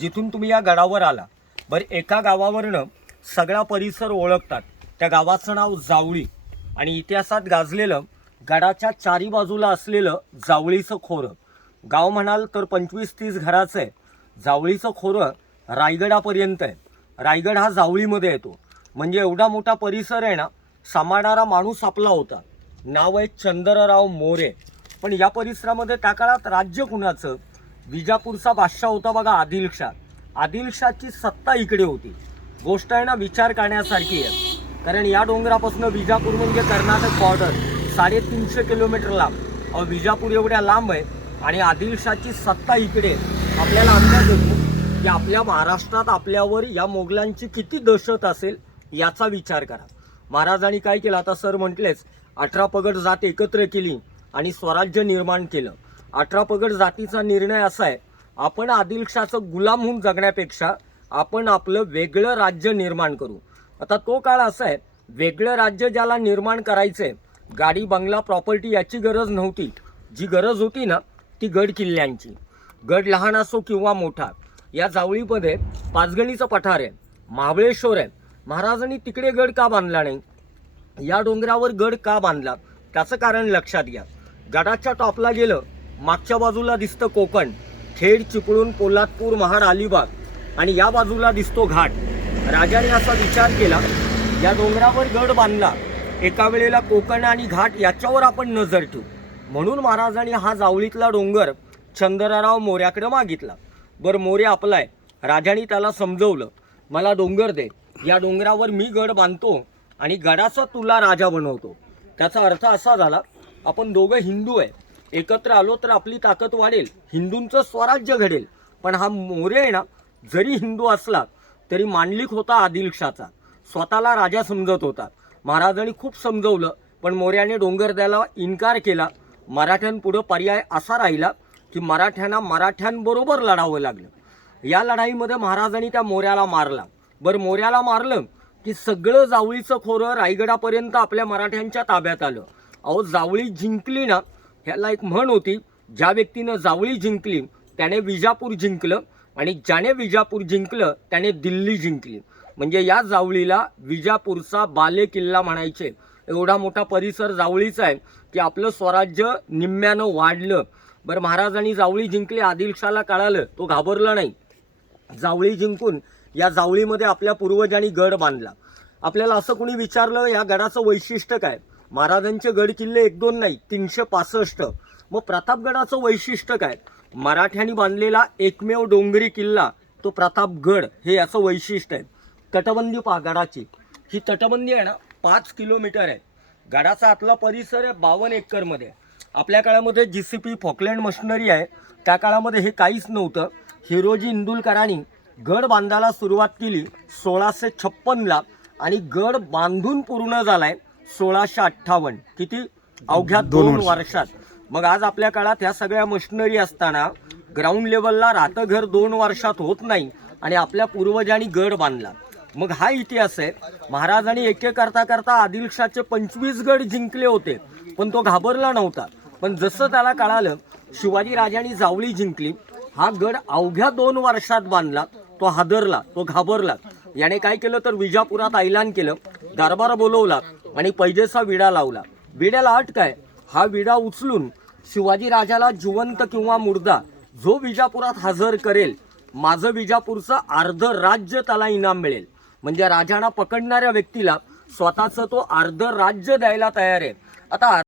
जिथून तुम्ही या गडावर आला, बरं एका गावावरनं सगळा परिसर ओळखतात. त्या गावाचं नाव जावळी आणि इतिहासात गाजलेलं गडाच्या चारी बाजूला असलेलं जावळीचं खोरं. गाव म्हणाल तर 25-30 घराचं आहे. जावळीचं खोरं रायगडापर्यंत आहे. रायगड हा जावळीमध्ये येतो. म्हणजे एवढा मोठा परिसर आहे ना, सांभाळणारा माणूस आपला होता. नाव आहे चंद्रराव मोरे. पण या परिसरामध्ये त्या काळात राज्य कुणाचं? विजापूरचा बादशाह होता बघा, आदिलशाह. आदिलशाहची सत्ता इकडे होती. गोष्ट आहे ना विचार करण्यासारखी आहे. कारण या डोंगरापासून विजापूर म्हणजे कर्नाटक बॉर्डर 350 किलोमीटर लांब. विजापूर एवढ्या लांब आहे आणि आदिलशाहची सत्ता इकडे. आपल्याला अंदाज येतो की आपल्या महाराष्ट्रात आपल्यावर या मोगलांची किती दहशत असेल याचा विचार करा. महाराजांनी काय केलं? आता सर म्हटलेच, 18 पगड जात एकत्र केली आणि स्वराज्य निर्माण केलं. 18 पगड जातीचा निर्णय असा आहे, आपण आदिलशाहचं गुलाम होऊन जगण्यापेक्षा आपण आपलं वेगळं राज्य निर्माण करू. आता तो काळ असा आहे, वेगळं राज्य ज्याला निर्माण करायचंय, गाडी बंगला प्रॉपर्टी याची गरज नव्हती. जी गरज होती ना ती गड किल्ल्यांची. गड लहान असो किंवा मोठा. या जावळीमध्ये पाचगणीचं पठार आहे, महाबळेश्वर आहे. महाराजांनी तिकडे गड का बांधला नाही? या डोंगरावर गड का बांधला? त्याचं कारण लक्षात घ्या. गडाच्या टॉपला गेलं, मागच्या बाजूला दिसतं कोकण, खेड, चिपळूण, पोलादपूर, महाड, अलिबाग आणि या बाजूला दिसतो घाट. राजाने असा विचार केला, या डोंगरावर गड बांधला, एका वेळेला कोकण आणि घाट याच्यावर आपण नजर ठेवू. म्हणून महाराजांनी हा जावळीतला डोंगर चंद्रराव मोऱ्याकडे मागितला. बरं, मोरे आपलाय. राजाने त्याला समजवलं, मला डोंगर दे, या डोंगरावर मी गड बांधतो आणि गडाचा तुला राजा बनवतो. त्याचा अर्थ असा झाला, आपण दोघं हिंदू आहे, एकत्र आलो तर आपली ताकद वाढेल, हिंदूंचं स्वराज्य घडेल. पण हा मोरे आहे ना, जरी हिंदू असला तरी मांडलिक होता आदिलशाहचा, स्वतःला राजा समजत होता. महाराजांनी खूप समजवलं पण मोऱ्याने डोंगर द्यायला इन्कार केला. मराठ्यांपुढं पर्याय असा राहिला की मराठ्यांना मराठ्यांबरोबर लढावं लागलं. या लढाईमध्ये महाराजांनी त्या मोऱ्याला मारला. बरं, मोऱ्याला मारलं की सगळं जावळीचं खोरं रायगडापर्यंत आपल्या मराठ्यांच्या ताब्यात आलं. अहो, जावळी जिंकली ना, ह्याला एक म्हण होती, ज्या व्यक्तीनं जावळी जिंकली त्याने विजापूर जिंकलं आणि ज्याने विजापूर जिंकलं त्याने दिल्ली जिंकली. म्हणजे या जावळीला विजापूरचा बाले किल्ला म्हणायचे. एवढा मोठा परिसर जावळीचा आहे की आपलं स्वराज्य निम्म्यानं वाढलं. बरं, महाराजांनी जावळी जिंकली. आदिलशाहला कळालं, तो घाबरला नाही. जावळी जिंकून या जावळीमध्ये आपल्या पूर्वजांनी गड बांधला. आपल्याला असं कोणी विचारलं, या गडाचं वैशिष्ट्य काय? महाराजांचे गड किल्ले 1-2 नाही, 365. मग प्रतापगडाचं वैशिष्ट्य काय? मराठ्यांनी बांधलेला एकमेव डोंगरी किल्ला तो प्रतापगड, हे याचं वैशिष्ट्य आहे. तटबंदी पहा गडाची. ही तटबंदी आहे ना 5 किलोमीटर आहे. गडाचा आतला परिसर आहे 52 एकरमध्ये. आपल्या काळामध्ये GCP फॉकलँड मशिनरी आहे, त्या काळामध्ये हे काहीच नव्हतं. हिरोजी इंदुलकरांनी गड बांधायला सुरुवात केली 1656ला आणि गड बांधून पूर्ण झालाय 1658. किती? अवघ्या 2 वर्षात. मग आज आपल्या काळात ह्या सगळ्या मशिनरी असताना ग्राउंड लेवलला राहतं घर 2 वर्षात होत नाही आणि आपल्या पूर्वजांनी गड बांधला. मग हा इतिहास आहे. महाराजांनी एक एक करता करता आदिलशाहचे 25 गड जिंकले होते पण तो घाबरला नव्हता. पण जसं त्याला कळालं शिवाजी राजांनी जावळी जिंकली, हा गड अवघ्या 2 वर्षात बांधला, तो हादरला, तो घाबरला. याने काय केलं तर विजापुरात ऐलान केलं, दरबार बोलवला आणि पैजेचा विडा लावला. विड्याला अट काय? हा विडा उचलून शिवाजी राजाला जिवंत किंवा मुर्दा जो विजापुरात हजर करेल, माझं विजापूरचं अर्ध राज्य त्याला इनाम मिळेल. म्हणजे राजांना पकडणाऱ्या व्यक्तीला स्वतःचं तो अर्ध राज्य द्यायला तयार आहे. आता